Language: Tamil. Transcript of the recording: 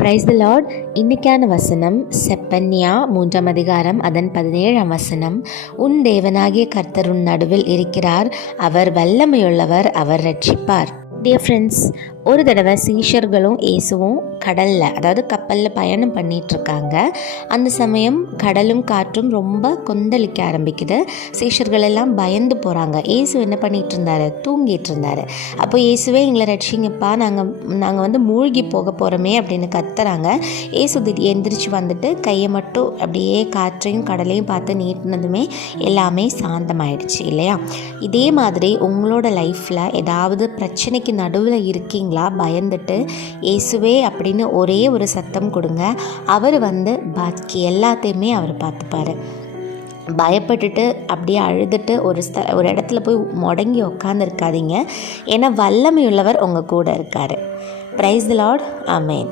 Praise the Lord. இன்னைக்கான வசனம் செப்பன்யா 3ஆம் அதிகாரம் அதன் 17ஆம் வசனம். உன் தேவனாகிய கர்த்தர் உன் நடுவில் இருக்கிறார், அவர் வல்லமையுள்ளவர், அவர் ரட்சிப்பார். டியர் ஃப்ரெண்ட்ஸ், ஒரு தடவை சீஷர்களும் இயேசுவும் கடலில், அதாவது கப்பலில் பயணம் பண்ணிகிட்ருக்காங்க. அந்த சமயம் கடலும் காற்றும் ரொம்ப கொந்தளிக்க ஆரம்பிக்குது. சீஷர்கள் எல்லாம் பயந்து போகிறாங்க. இயேசு என்ன பண்ணிகிட்டு இருந்தார்? தூங்கிட்டு இருந்தார். அப்போ இயேசுவே எங்களை ரட்சிங்கப்பா, நாங்கள் மூழ்கி போக போகிறோமே அப்படின்னு கத்துறாங்க. இயேசு எந்திரிச்சு வந்துட்டு கையை மட்டும் அப்படியே காற்றையும் கடலையும் பார்த்து நீட்டினதுமே எல்லாமே சாந்தமாயிடுச்சு இல்லையா? இதே மாதிரி உங்களோட லைஃப்பில் ஏதாவது பிரச்சனைக்கு நடுவில் இருக்கீங்களா? பயந்துட்டு இயேசுவே அப்படின்னு ஒரே ஒரு சத்தம் கொடுங்க. அவர் பாக்கி எல்லாத்தையுமே அவர் பார்த்துப்பாரு. பயப்பட்டுட்டு அப்படியே அழுதுட்டு ஒரு இடத்துல போய் முடங்கி உட்காந்துருக்காதீங்க. ஏன்னா வல்லமையுள்ளவர் உங்கள் கூட இருக்கார். Praise the Lord. ஆமென்.